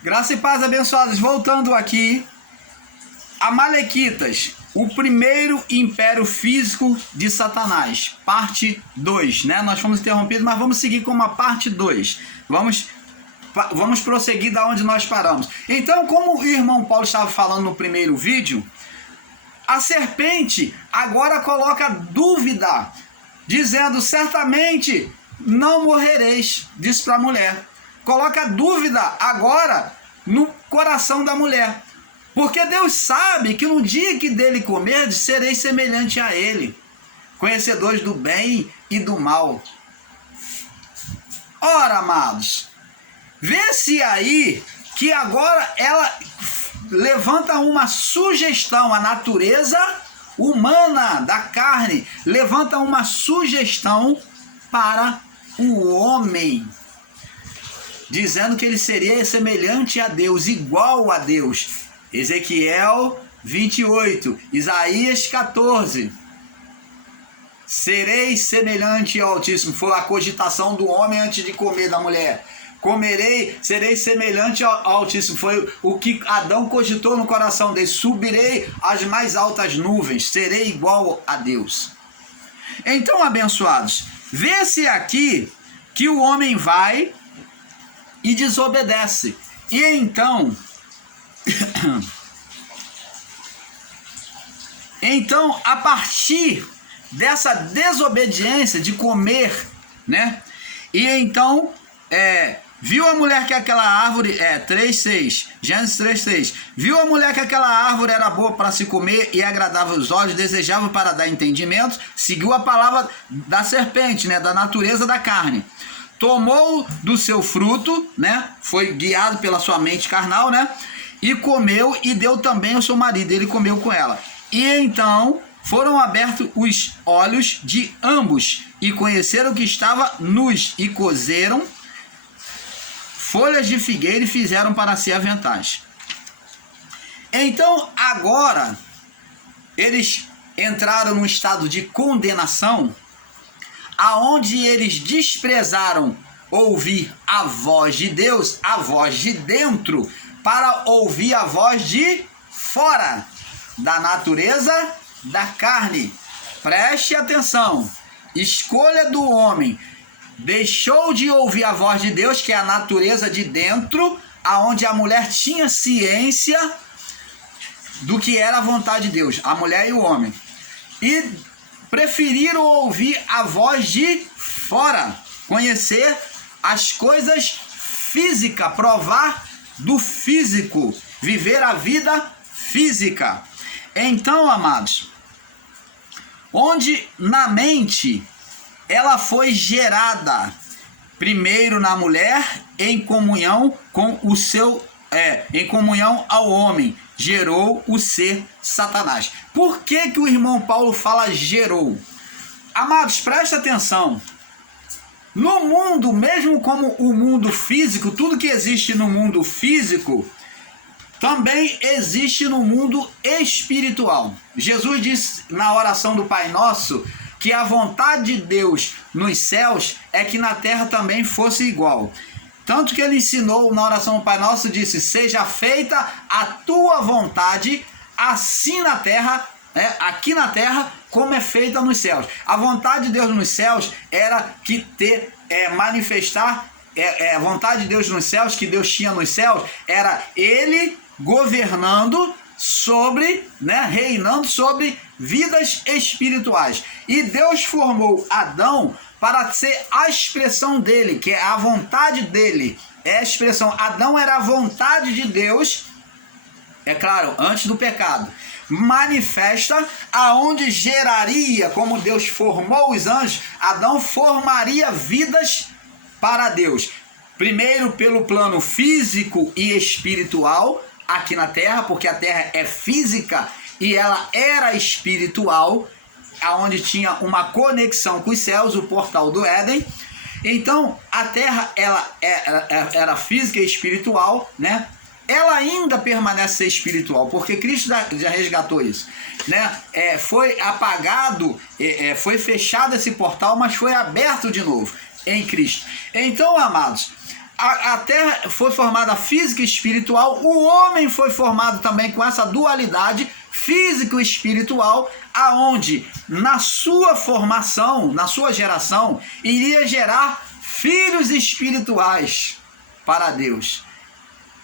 Graça e paz, abençoados. Voltando aqui, Amalequitas, o primeiro império físico de Satanás, parte 2, né? Nós fomos interrompidos, mas vamos seguir com uma parte 2. Vamos prosseguir da onde nós paramos. Então, como o irmão Paulo estava falando no primeiro vídeo, a serpente agora coloca dúvida, dizendo: certamente não morrereis, disse para a mulher. Coloca dúvida agora no coração da mulher, porque Deus sabe que no dia que dele comerdes, sereis semelhante a ele, conhecedores do bem e do mal. Ora, amados, vê-se aí que agora ela levanta uma sugestão, a natureza humana da carne levanta uma sugestão para o homem, dizendo que ele seria semelhante a Deus, igual a Deus. Ezequiel 28, Isaías 14. Sereis semelhante ao Altíssimo. Foi a cogitação do homem antes de comer da mulher. Serei semelhante ao Altíssimo. Foi o que Adão cogitou no coração dele. Subirei às mais altas nuvens. Serei igual a Deus. Então, abençoados, vê-se aqui que o homem vai e desobedece. E então, a partir dessa desobediência de comer, né? E então, viu a mulher que aquela árvore, 3:6, Gênesis 3:6, viu a mulher que aquela árvore era boa para se comer e agradava os olhos, desejável para dar entendimento, seguiu a palavra da serpente, né? Da natureza da carne. Tomou do seu fruto, né? Foi guiado pela sua mente carnal, né? E comeu e deu também ao seu marido, ele comeu com ela. E então foram abertos os olhos de ambos e conheceram que estava nus e cozeram folhas de figueira e fizeram para si aventais. Então agora eles entraram num estado de condenação, aonde eles desprezaram ouvir a voz de Deus, a voz de dentro, para ouvir a voz de fora, da natureza da carne. Preste atenção, escolha do homem, deixou de ouvir a voz de Deus, que é a natureza de dentro, aonde a mulher tinha ciência do que era a vontade de Deus, a mulher e o homem, e preferiram ouvir a voz de fora, conhecer as coisas físicas, provar do físico, viver a vida física. Então, amados, onde na mente ela foi gerada, primeiro na mulher, em comunhão com o seu, em comunhão ao homem, gerou o ser Satanás. Por que que o irmão Paulo fala gerou? Amados, presta atenção. No mundo, mesmo como o mundo físico, tudo que existe no mundo físico também existe no mundo espiritual. Jesus disse na oração do Pai Nosso que a vontade de Deus nos céus é que na terra também fosse igual. Tanto que ele ensinou na oração do Pai Nosso, disse: seja feita a tua vontade, assim na terra, aqui na terra, como é feita nos céus. A vontade de Deus nos céus era que manifestar, a vontade de Deus nos céus, que Deus tinha nos céus, era ele governando sobre, reinando sobre vidas espirituais. E Deus formou Adão para ser a expressão dele, que é a vontade dele, é a expressão. Adão era a vontade de Deus, é claro, antes do pecado, manifesta, aonde geraria, como Deus formou os anjos, Adão formaria vidas para Deus, primeiro pelo plano físico e espiritual, aqui na terra, porque a terra é física e ela era espiritual, aonde tinha uma conexão com os céus, o portal do Éden. Então a terra ela era física e espiritual, né? Ela ainda permanece espiritual, porque Cristo já resgatou isso, né? Foi apagado, foi fechado esse portal, mas foi aberto de novo em Cristo. Então, amados, a terra foi formada física e espiritual, o homem foi formado também com essa dualidade físico e espiritual, aonde na sua formação, na sua geração, iria gerar filhos espirituais para Deus.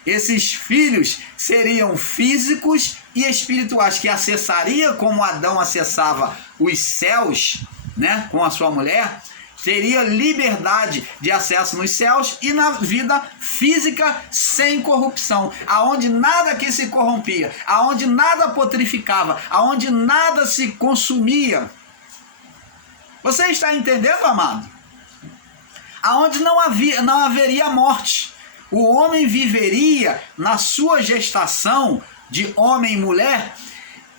Esses filhos seriam físicos e espirituais, que acessaria como Adão acessava os céus, né, com a sua mulher, teria liberdade de acesso nos céus e na vida física sem corrupção, aonde nada que se corrompia, aonde nada putrificava, aonde nada se consumia. Você está entendendo, amado? Aonde não haveria morte. O homem viveria na sua gestação de homem e mulher,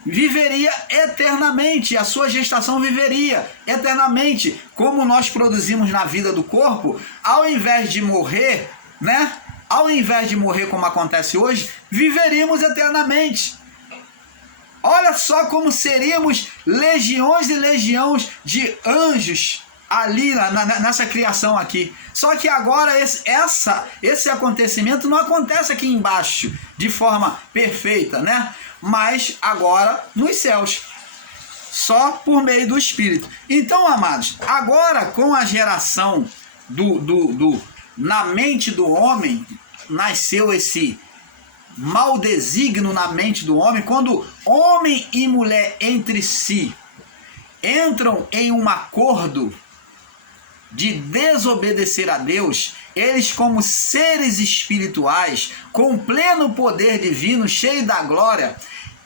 viveria eternamente, a sua gestação viveria eternamente, como nós produzimos na vida do corpo, ao invés de morrer, né? Ao invés de morrer como acontece hoje, viveríamos eternamente. Olha só como seríamos legiões e legiões de anjos ali nessa criação aqui. Só que agora esse acontecimento não acontece aqui embaixo de forma perfeita, né? Mas agora nos céus, só por meio do Espírito. Então, amados, agora com a geração na mente do homem, nasceu esse mau desígnio na mente do homem, quando homem e mulher entre si entram em um acordo de desobedecer a Deus, eles como seres espirituais, com pleno poder divino, cheio da glória,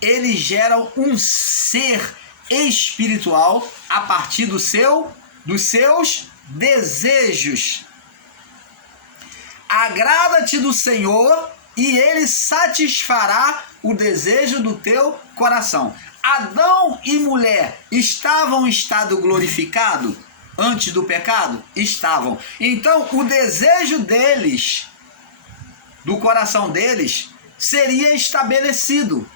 eles geram um ser espiritual a partir dos seus desejos. Agrada-te do Senhor e Ele satisfará o desejo do teu coração. Adão e mulher estavam em estado glorificado antes do pecado? Estavam. Então, o desejo deles, do coração deles, seria estabelecido.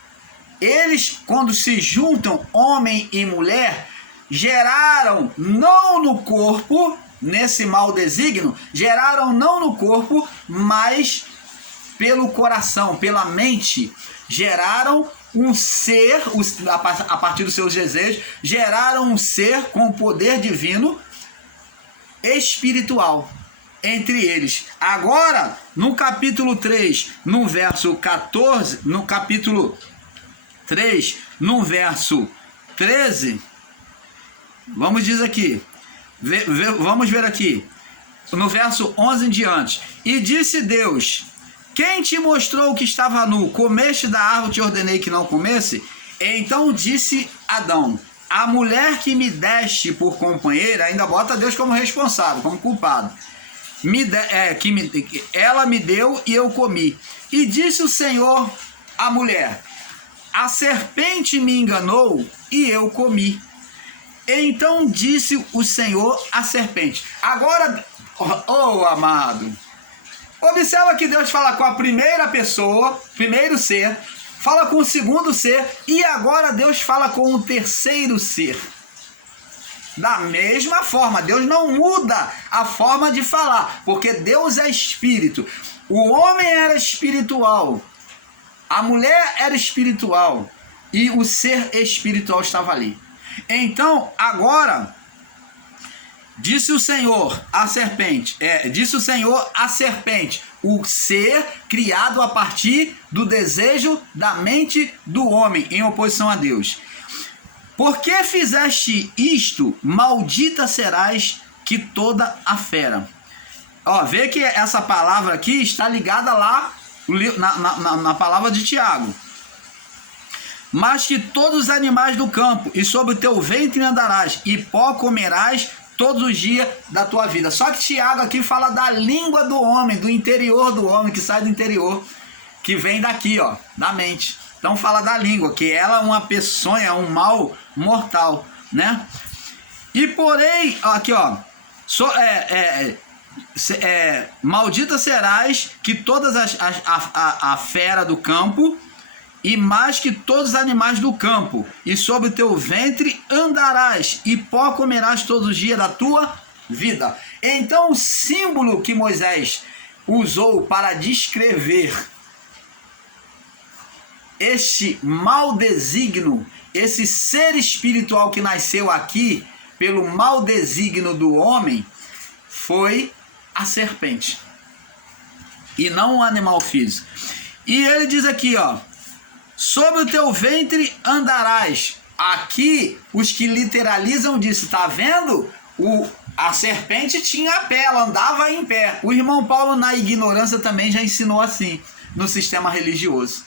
Eles, quando se juntam, homem e mulher, geraram não no corpo, nesse mau desígnio, geraram não no corpo, mas pelo coração, pela mente, geraram um ser, a partir dos seus desejos, geraram um ser com poder divino espiritual entre eles. Agora, no capítulo 3, no verso 14, no capítulo 3, no verso 13, vamos dizer aqui, vamos ver aqui, no verso 11 em diante. E disse Deus: quem te mostrou que estava nu? Comeste da árvore que te ordenei que não comesse? Então disse Adão: a mulher que me deste por companheira, ainda bota Deus como responsável, como culpado, ela me deu e eu comi. E disse o Senhor à mulher: a serpente me enganou e eu comi. Então disse o Senhor à serpente. Agora, amado, observa que Deus fala com a primeira pessoa, primeiro ser, fala com o segundo ser, e agora Deus fala com o terceiro ser. Da mesma forma, Deus não muda a forma de falar, porque Deus é espírito. O homem era espiritual, a mulher era espiritual, e o ser espiritual estava ali. Então, agora, disse o Senhor à serpente, o ser criado a partir do desejo da mente do homem, em oposição a Deus. Por que fizeste isto? Maldita serás que toda a fera. Vê que essa palavra aqui está ligada lá na palavra de Tiago. Mas que todos os animais do campo, e sobre o teu ventre andarás, e pó comerás todos os dias da tua vida. Só que Tiago aqui fala da língua do homem, do interior do homem, que sai do interior, que vem daqui, da mente. Então fala da língua, que ela é uma peçonha, um mal mortal, né? E porém, aqui maldita serás que todas a fera do campo, e mais que todos os animais do campo, e sobre o teu ventre andarás, e pó comerás todos os dias da tua vida. Então o símbolo que Moisés usou para descrever este mau desígnio, esse ser espiritual que nasceu aqui pelo mau desígnio do homem, foi a serpente e não o animal físico. E ele diz aqui, ó, sobre o teu ventre andarás. Aqui os que literalizam disso, tá vendo? A serpente tinha pé, ela andava em pé. O irmão Paulo, na ignorância, também já ensinou assim no sistema religioso.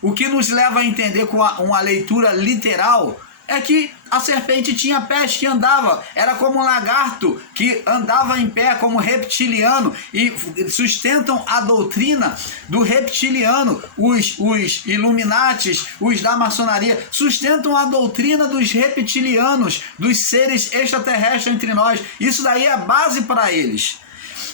O que nos leva a entender com uma leitura literal é que a serpente tinha pés, que andava, era como um lagarto que andava em pé, como reptiliano, e sustentam a doutrina do reptiliano. Os Illuminatis, os da maçonaria, sustentam a doutrina dos reptilianos, dos seres extraterrestres entre nós. Isso daí é base para eles.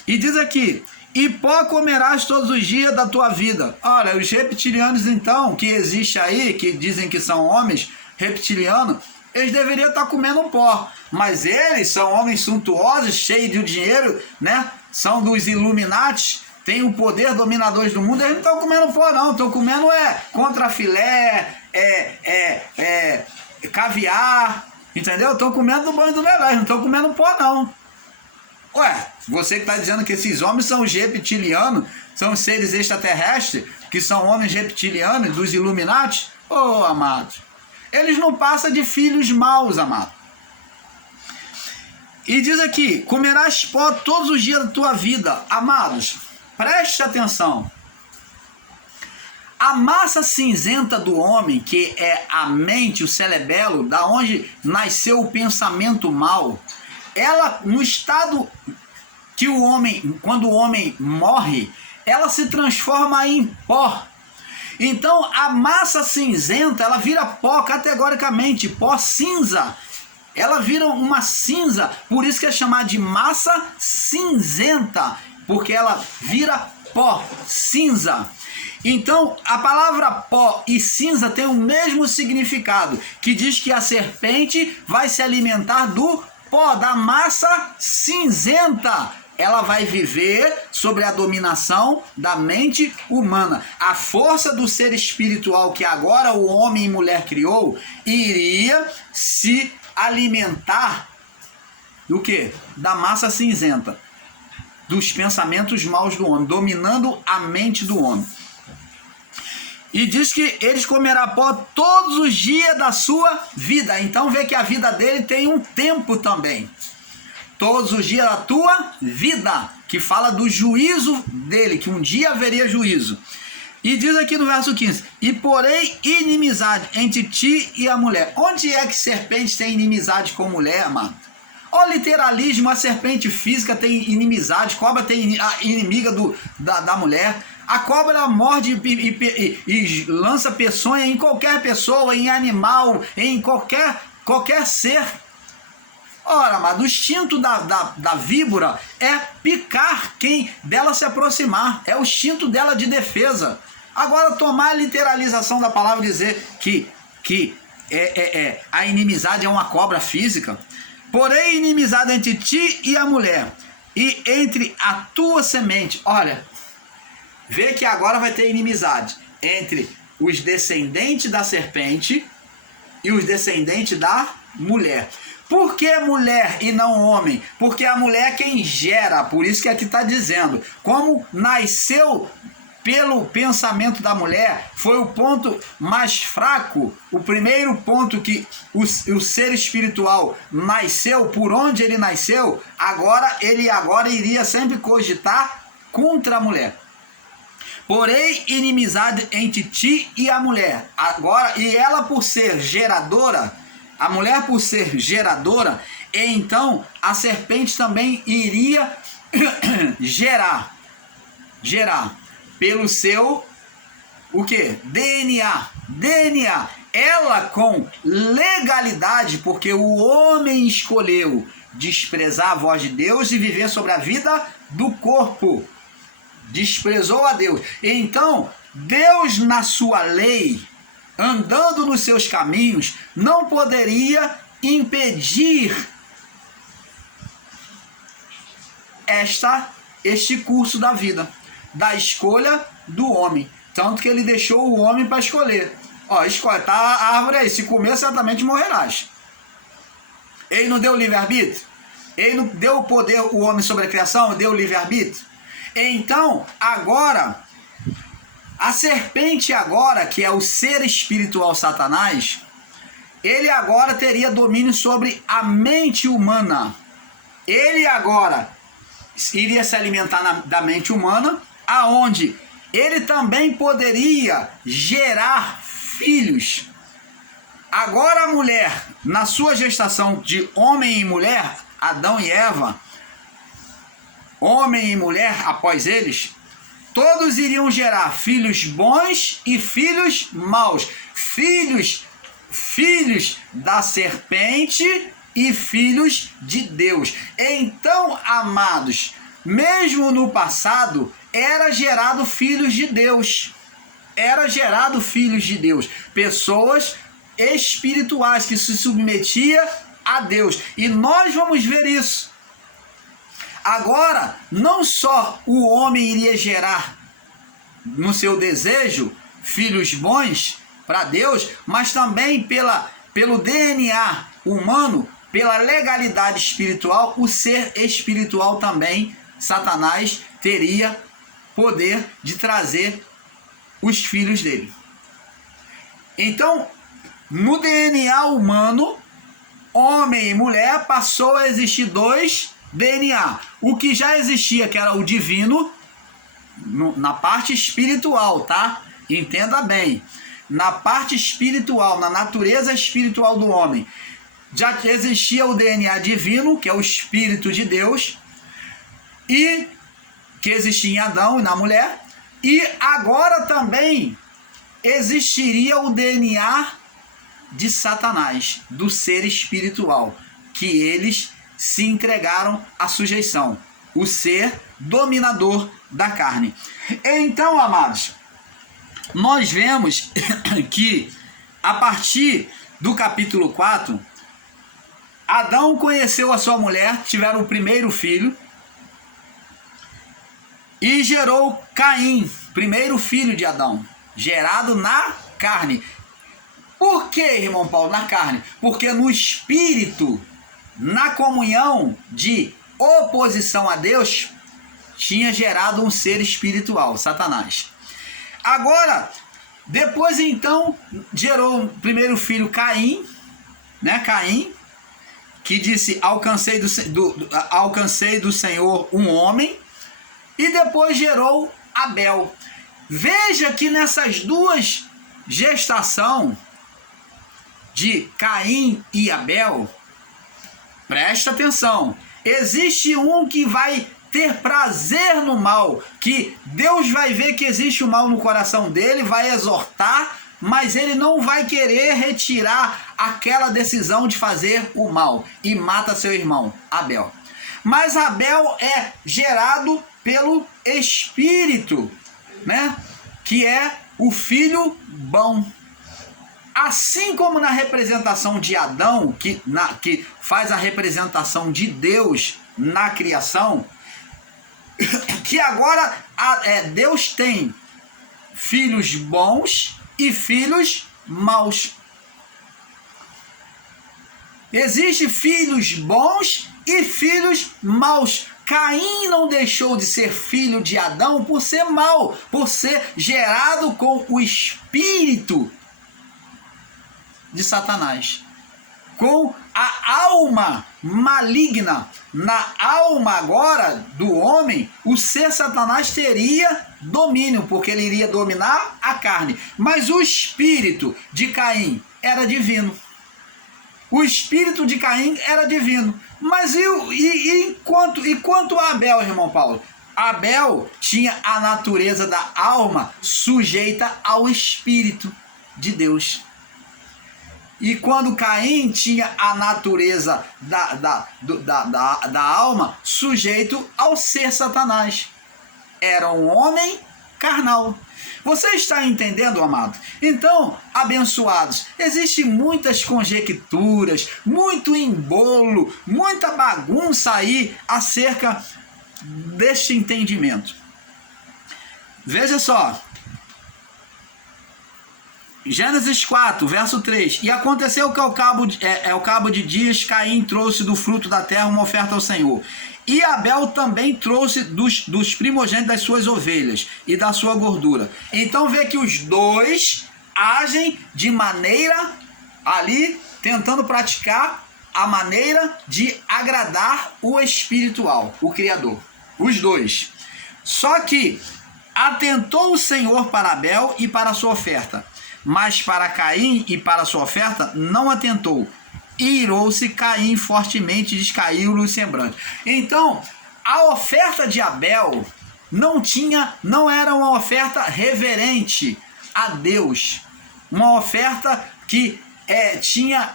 E diz aqui: e pó comerás todos os dias da tua vida. Olha, os reptilianos então, que existem aí, que dizem que são homens reptilianos, eles deveriam estar comendo pó, mas eles são homens suntuosos, cheios de dinheiro, né? São dos Illuminati, têm o poder dominadores do mundo. Eles não estão comendo pó não, estão comendo contrafilé, caviar, entendeu? Estão comendo do banho do melhor, eles não estão comendo pó não. Ué, você que está dizendo que esses homens são os reptilianos, são os seres extraterrestres, que são homens reptilianos dos Illuminati? Ô, amados, eles não passam de filhos maus, amado. E diz aqui: comerás pó todos os dias da tua vida. Amados, preste atenção. A massa cinzenta do homem, que é a mente, o cerebelo, da onde nasceu o pensamento mal, ela, no estado que o homem, quando o homem morre, ela se transforma em pó. Então a massa cinzenta, ela vira pó categoricamente, pó cinza. Ela vira uma cinza, por isso que é chamada de massa cinzenta, porque ela vira pó, cinza. Então a palavra pó e cinza tem o mesmo significado, que diz que a serpente vai se alimentar do pó, da massa cinzenta. Ela vai viver sobre a dominação da mente humana. A força do ser espiritual que agora o homem e mulher criou iria se alimentar do quê? Da massa cinzenta, dos pensamentos maus do homem, dominando a mente do homem. E diz que eles comerão pó todos os dias da sua vida. Então vê que a vida dele tem um tempo também. Todos os dias da tua vida, que fala do juízo dele, que um dia haveria juízo. E diz aqui no verso 15: e porém inimizade entre ti e a mulher. Onde é que serpente tem inimizade com mulher, mano? Olha o literalismo, a serpente física tem inimizade, cobra tem a inimiga da mulher. A cobra morde e lança peçonha em qualquer pessoa, em animal, em qualquer ser. Ora, mas o instinto da víbora é picar quem dela se aproximar. É o instinto dela de defesa. Agora, tomar a literalização da palavra e dizer que a inimizade é uma cobra física. Porém, inimizade entre ti e a mulher, e entre a tua semente. Olha, vê que agora vai ter inimizade entre os descendentes da serpente e os descendentes da mulher. Por que mulher e não homem? Porque a mulher é quem gera, por isso que aqui está dizendo. Como nasceu pelo pensamento da mulher, foi o ponto mais fraco, o primeiro ponto que o ser espiritual nasceu, por onde ele nasceu, ele iria sempre cogitar contra a mulher. Porém, inimizade entre ti e a mulher. Agora, e ela por ser geradora, a mulher por ser geradora, então a serpente também iria gerar pelo seu, o quê? DNA. Ela com legalidade, porque o homem escolheu desprezar a voz de Deus e viver sobre a vida do corpo. Desprezou a Deus. Então, Deus, na sua lei, andando nos seus caminhos, não poderia impedir esta este curso da vida, da escolha do homem. Tanto que ele deixou o homem para escolher. Ó, escolhe, tá a árvore aí, se comer certamente morrerás. Ele não deu livre-arbítrio? Ele não deu o poder o homem sobre a criação? Deu o livre-arbítrio? Então, agora, a serpente agora, que é o ser espiritual Satanás, ele agora teria domínio sobre a mente humana. Ele agora iria se alimentar da mente humana, aonde ele também poderia gerar filhos. Agora a mulher, na sua gestação de homem e mulher, Adão e Eva, homem e mulher após eles, todos iriam gerar filhos bons e filhos maus, filhos da serpente e filhos de Deus. Então, amados, mesmo no passado, era gerado filhos de Deus. Era gerado filhos de Deus. Pessoas espirituais que se submetiam a Deus. E nós vamos ver isso. Agora, não só o homem iria gerar no seu desejo filhos bons para Deus, mas também pelo DNA humano, pela legalidade espiritual, o ser espiritual também, Satanás, teria poder de trazer os filhos dele. Então, no DNA humano, homem e mulher, passou a existir dois DNA. O que já existia, que era o divino, na parte espiritual, tá? Entenda bem. Na parte espiritual, na natureza espiritual do homem, já existia o DNA divino, que é o Espírito de Deus, e que existia em Adão e na mulher, e agora também existiria o DNA de Satanás, do ser espiritual, que eles se entregaram à sujeição, o ser dominador da carne. Então, amados, nós vemos que a partir do capítulo 4, Adão conheceu a sua mulher, tiveram o primeiro filho, e gerou Caim, primeiro filho de Adão, gerado na carne. Por que, irmão Paulo, na carne? Porque no espírito, na comunhão de oposição a Deus, tinha gerado um ser espiritual, Satanás. Agora, depois então, gerou o primeiro filho Caim, né? Caim, que disse, alcancei do Senhor um homem, e depois gerou Abel. Veja que nessas duas gestações de Caim e Abel, presta atenção, existe um que vai ter prazer no mal, que Deus vai ver que existe o mal no coração dele, vai exortar, mas ele não vai querer retirar aquela decisão de fazer o mal e mata seu irmão, Abel. Mas Abel é gerado pelo Espírito, né? Que é o filho bom. Assim como na representação de Adão, que faz a representação de Deus na criação, que agora Deus tem filhos bons e filhos maus. Existem filhos bons e filhos maus. Caim não deixou de ser filho de Adão por ser mau, por ser gerado com o espírito de Satanás, com a alma maligna. Na alma agora do homem, o ser Satanás teria domínio, porque ele iria dominar a carne. Mas o espírito de Caim era divino. O espírito de Caim era divino. Mas quanto a Abel, irmão Paulo? Abel tinha a natureza da alma sujeita ao Espírito de Deus. E quando Caim tinha a natureza da alma sujeito ao ser Satanás. Era um homem carnal. Você está entendendo, amado? Então, abençoados, existem muitas conjecturas, muito embolo, muita bagunça aí acerca deste entendimento. Veja só, Gênesis 4, verso 3. E aconteceu que ao cabo de dias, Caim trouxe do fruto da terra uma oferta ao Senhor. E Abel também trouxe dos primogênitos das suas ovelhas e da sua gordura. Então vê que os dois agem de maneira ali, tentando praticar a maneira de agradar o espiritual, o Criador. Os dois. Só que atentou o Senhor para Abel e para a sua oferta, mas para Caim e para a sua oferta não atentou. E irou-se Caim fortemente, descaiu-lhe o semblante. Então, a oferta de Abel não era uma oferta reverente a Deus, uma oferta que tinha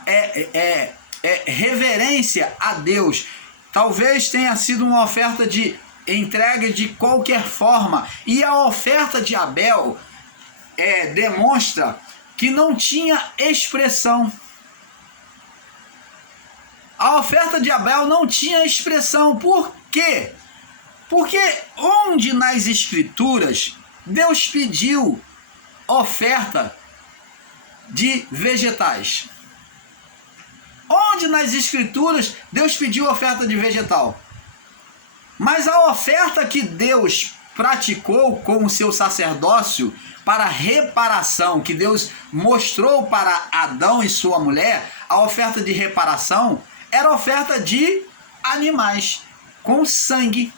reverência a Deus. Talvez tenha sido uma oferta de entrega de qualquer forma. E a oferta de Abel demonstra que não tinha expressão. A oferta de Abel não tinha expressão. Por quê? Porque onde nas Escrituras Deus pediu oferta de vegetais? Onde nas Escrituras Deus pediu oferta de vegetal? Mas a oferta que Deus praticou com o seu sacerdócio para reparação, que Deus mostrou para Adão e sua mulher, a oferta de reparação era oferta de animais, com sangue.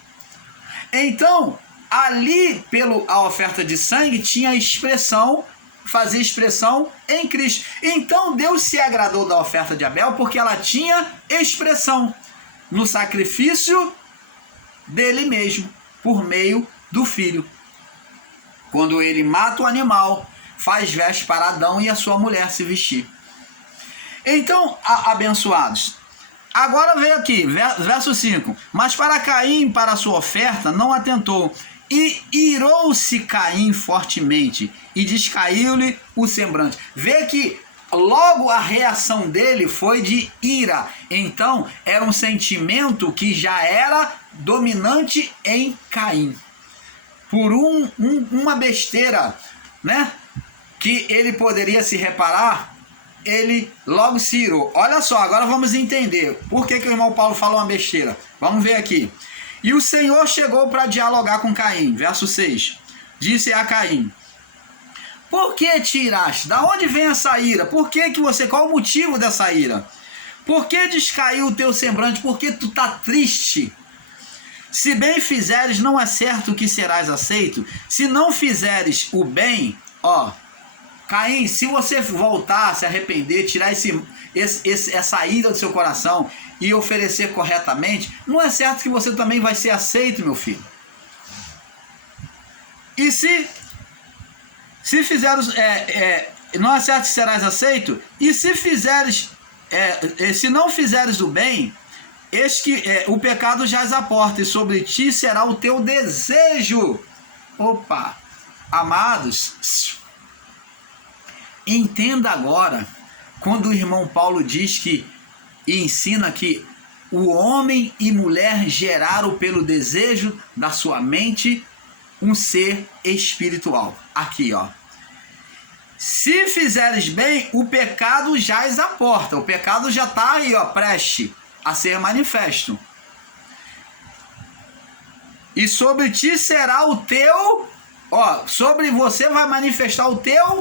Então, ali, a oferta de sangue, tinha expressão, fazia expressão em Cristo. Então, Deus se agradou da oferta de Abel porque ela tinha expressão no sacrifício dele mesmo, por meio do filho. Quando ele mata o animal, faz veste para Adão e a sua mulher se vestir. Então, abençoados, agora veio aqui, verso 5. Mas para Caim, para a sua oferta, não atentou. E irou-se Caim fortemente, e descaiu-lhe o semblante. Vê que logo a reação dele foi de ira. Então, era um sentimento que já era dominante em Caim. Por uma besteira, né, que ele poderia se reparar, ele logo se irou. Olha só, agora vamos entender por que o irmão Paulo falou uma besteira. Vamos ver aqui. E o Senhor chegou para dialogar com Caim, verso 6. Disse a Caim: por que te iraste? Da onde vem essa ira? Qual o motivo dessa ira? Por que descaiu o teu semblante? Por que tu tá triste? Se bem fizeres, não é certo que serás aceito. Se não fizeres o bem, Caim, se você voltar, se arrepender, tirar essa ira do seu coração e oferecer corretamente, não é certo que você também vai ser aceito, meu filho. E se fizeres, não é certo que serás aceito, e se fizeres, se não fizeres o bem, eis que o pecado jaz à porta, e sobre ti será o teu desejo. Opa, amados, entenda agora, quando o irmão Paulo diz e ensina que o homem e mulher geraram pelo desejo da sua mente um ser espiritual. Aqui, se fizeres bem, o pecado jaz à porta. O pecado já está aí, preste a ser manifesto. E sobre ti será o teu, sobre você vai manifestar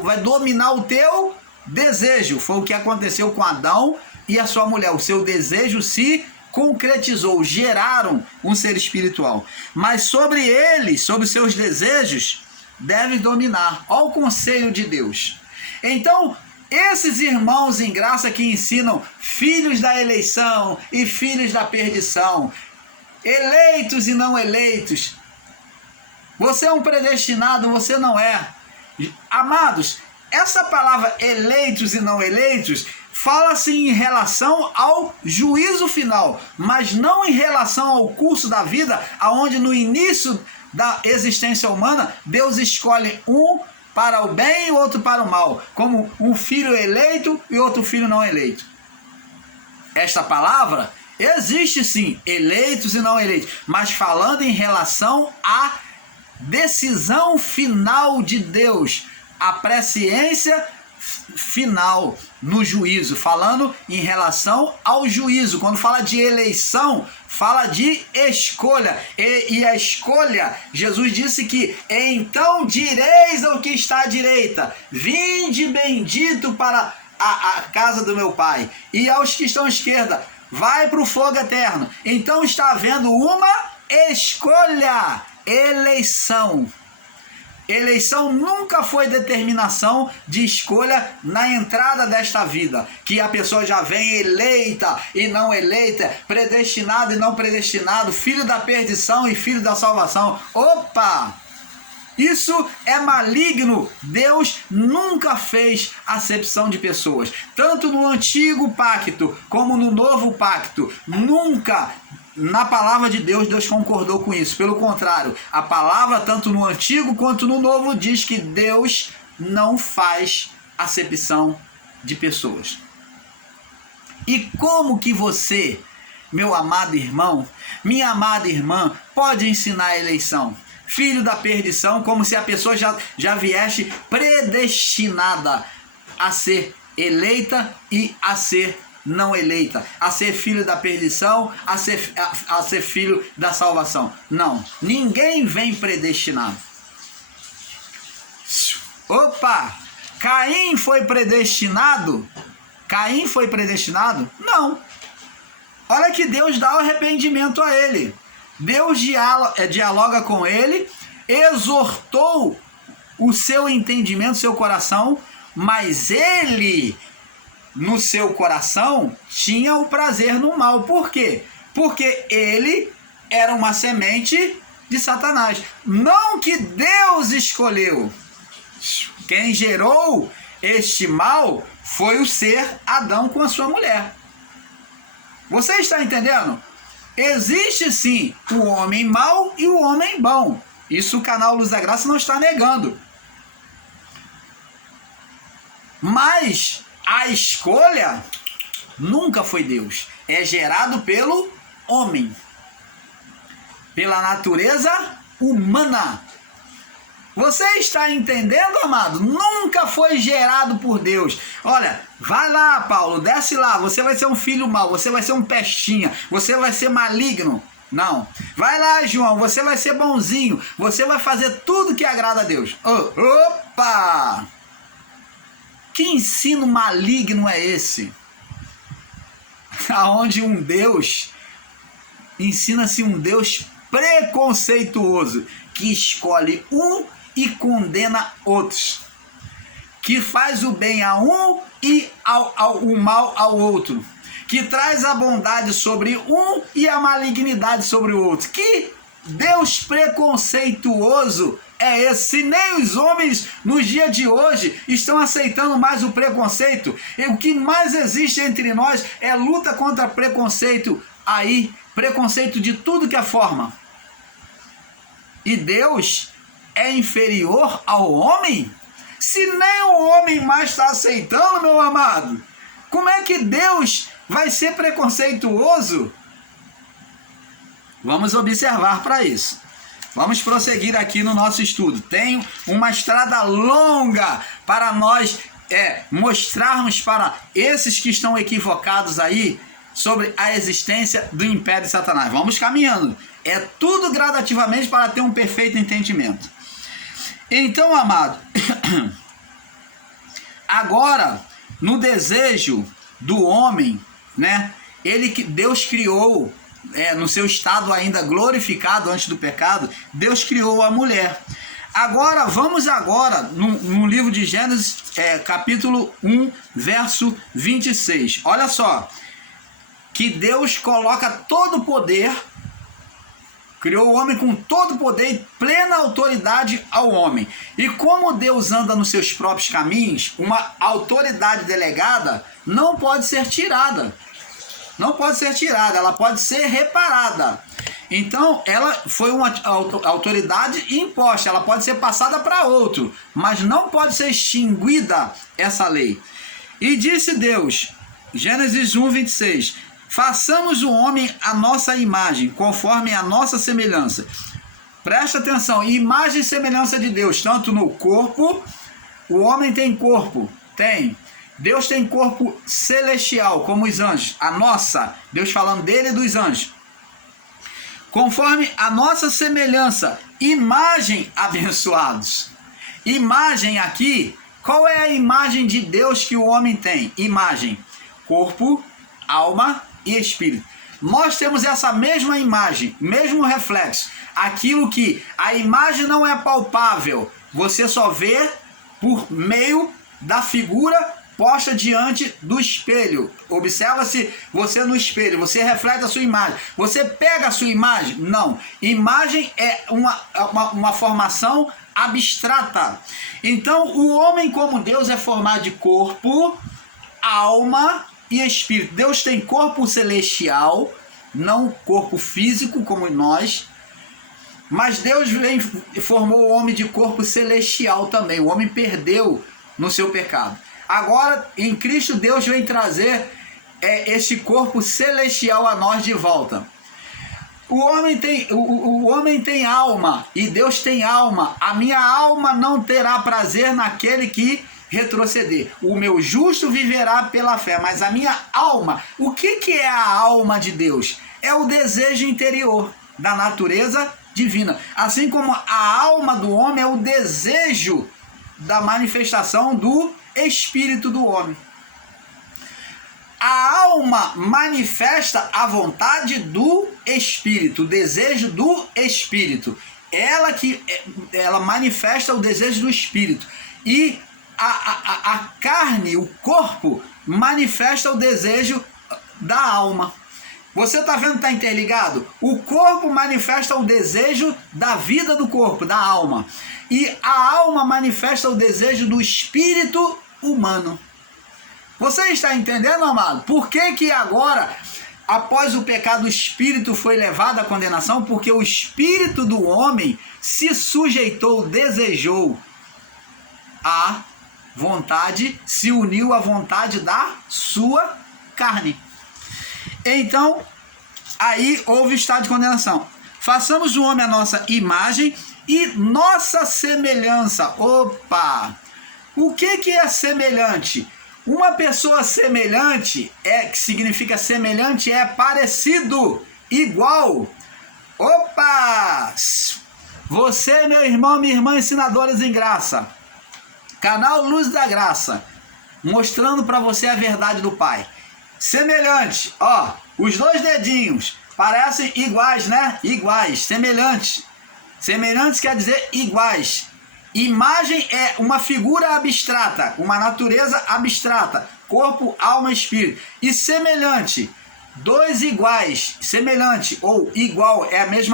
vai dominar o teu desejo. Foi o que aconteceu com Adão e a sua mulher. O seu desejo se concretizou, geraram um ser espiritual. Mas sobre eles, sobre seus desejos, deve dominar. Olha o conselho de Deus. Então, esses irmãos em graça que ensinam filhos da eleição e filhos da perdição, eleitos e não eleitos, você é um predestinado, você não é. Amados, essa palavra eleitos e não eleitos fala-se em relação ao juízo final, mas não em relação ao curso da vida, aonde no início da existência humana, Deus escolhe um para o bem e outro para o mal, como um filho eleito e outro filho não eleito. Esta palavra Existe sim eleitos e não eleitos, mas falando em relação à decisão final de Deus, a presciência final no juízo, falando em relação ao juízo. Quando fala de eleição, fala de escolha, e a escolha, Jesus disse que então direis ao que está à direita, vinde bendito para a casa do meu Pai, e aos que estão à esquerda, vai para o fogo eterno. Então está havendo uma escolha, eleição. Eleição nunca foi determinação de escolha na entrada desta vida, que a pessoa já vem eleita e não eleita, predestinado e não predestinado, filho da perdição e filho da salvação. Opa! Isso é maligno. Deus nunca fez acepção de pessoas, tanto no antigo pacto como no novo pacto. Nunca na palavra de Deus, Deus concordou com isso. Pelo contrário, a palavra, tanto no antigo quanto no novo, diz que Deus não faz acepção de pessoas. E como que você, meu amado irmão, minha amada irmã, pode ensinar a eleição? Filho da perdição, como se a pessoa já viesse predestinada a ser eleita e a ser não eleita, a ser filho da perdição, a ser filho da salvação. Não, ninguém vem predestinado. Opa! Caim foi predestinado? Caim foi predestinado? Não. Olha que Deus dá o arrependimento a ele. Deus dialoga com ele, exortou o seu entendimento, seu coração, mas ele, no seu coração, tinha o prazer no mal. Por quê? Porque ele era uma semente de Satanás. Não que Deus escolheu. Quem gerou este mal foi o ser Adão com a sua mulher. Você está entendendo? Existe sim o homem mau e o homem bom. Isso o canal Luz da Graça não está negando. Mas a escolha nunca foi Deus. É gerado pelo homem, pela natureza humana. Você está entendendo, amado? Nunca foi gerado por Deus. Olha, vai lá, Paulo, desce lá. Você vai ser um filho mau, você vai ser um pestinha, você vai ser maligno. Não. Vai lá, João, você vai ser bonzinho. Você vai fazer tudo que agrada a Deus. Opa! Que ensino maligno é esse? Aonde um Deus, ensina-se um Deus preconceituoso, que escolhe um e condena outros, que faz o bem a um e o mal ao outro, que traz a bondade sobre um e a malignidade sobre o outro. Que Deus preconceituoso é esse? Se nem os homens nos dias de hoje estão aceitando mais o preconceito, e o que mais existe entre nós é luta contra preconceito, preconceito de tudo que é forma. E Deus é inferior ao homem? Se nem o homem mais está aceitando, meu amado, como é que Deus vai ser preconceituoso? Vamos observar para isso. Vamos prosseguir aqui no nosso estudo. Tem uma estrada longa para nós mostrarmos para esses que estão equivocados aí sobre a existência do império de Satanás. Vamos caminhando. É tudo gradativamente para ter um perfeito entendimento. Então, amado, agora, no desejo do homem, né? Deus criou, no seu estado ainda glorificado antes do pecado, Deus criou a mulher. Agora, vamos no livro de Gênesis, capítulo 1, verso 26. Olha só, que Deus coloca todo o poder, criou o homem com todo o poder e plena autoridade ao homem. E como Deus anda nos seus próprios caminhos, uma autoridade delegada não pode ser tirada. Não pode ser tirada, ela pode ser reparada. Então, ela foi uma autoridade imposta, ela pode ser passada para outro, mas não pode ser extinguida essa lei. E disse Deus, Gênesis 1, 26, façamos o homem à nossa imagem, conforme a nossa semelhança. Presta atenção, imagem e semelhança de Deus, tanto no corpo, o homem tem corpo, tem. Deus tem corpo celestial, como os anjos. A nossa, Deus falando dele e dos anjos. Conforme a nossa semelhança, imagem, abençoados. Imagem aqui, qual é a imagem de Deus que o homem tem? Imagem, corpo, alma e espírito. Nós temos essa mesma imagem, mesmo reflexo. Aquilo que a imagem não é palpável, você só vê por meio da figura posta diante do espelho. Observa-se você no espelho, você reflete a sua imagem. Você pega a sua imagem? Não. Imagem é uma formação abstrata. Então, o homem como Deus é formado de corpo, alma e espírito. Deus tem corpo celestial, não corpo físico como nós, mas Deus formou o homem de corpo celestial também. O homem perdeu no seu pecado. Agora, em Cristo, Deus vem trazer esse corpo celestial a nós de volta. O homem tem alma e Deus tem alma. A minha alma não terá prazer naquele que retroceder. O meu justo viverá pela fé, mas a minha alma, o que é a alma de Deus? É o desejo interior da natureza divina. Assim como a alma do homem é o desejo da manifestação do espírito do homem. A alma manifesta a vontade do espírito, o desejo do espírito. Ela manifesta o desejo do espírito. E a carne, o corpo, manifesta o desejo da alma. Você está vendo que está interligado? O corpo manifesta o desejo da vida do corpo, da alma. E a alma manifesta o desejo do espírito humano. Você está entendendo, amado? Por que agora, após o pecado, o espírito foi levado à condenação? Porque o espírito do homem se sujeitou, desejou a vontade, se uniu à vontade da sua carne. Então, aí houve o estado de condenação. Façamos o homem à nossa imagem e nossa semelhança. Opa! O que é semelhante? Uma pessoa semelhante, que significa semelhante, é parecido, igual. Opa! Você, meu irmão, minha irmã, ensinadores em graça. Canal Luz da Graça, mostrando para você a verdade do Pai. Semelhante, ó, os dois dedinhos parecem iguais, né? Iguais, semelhantes. Semelhantes quer dizer iguais. Imagem é uma figura abstrata, uma natureza abstrata, corpo, alma e espírito. E semelhante, dois iguais, semelhante ou igual é a mesma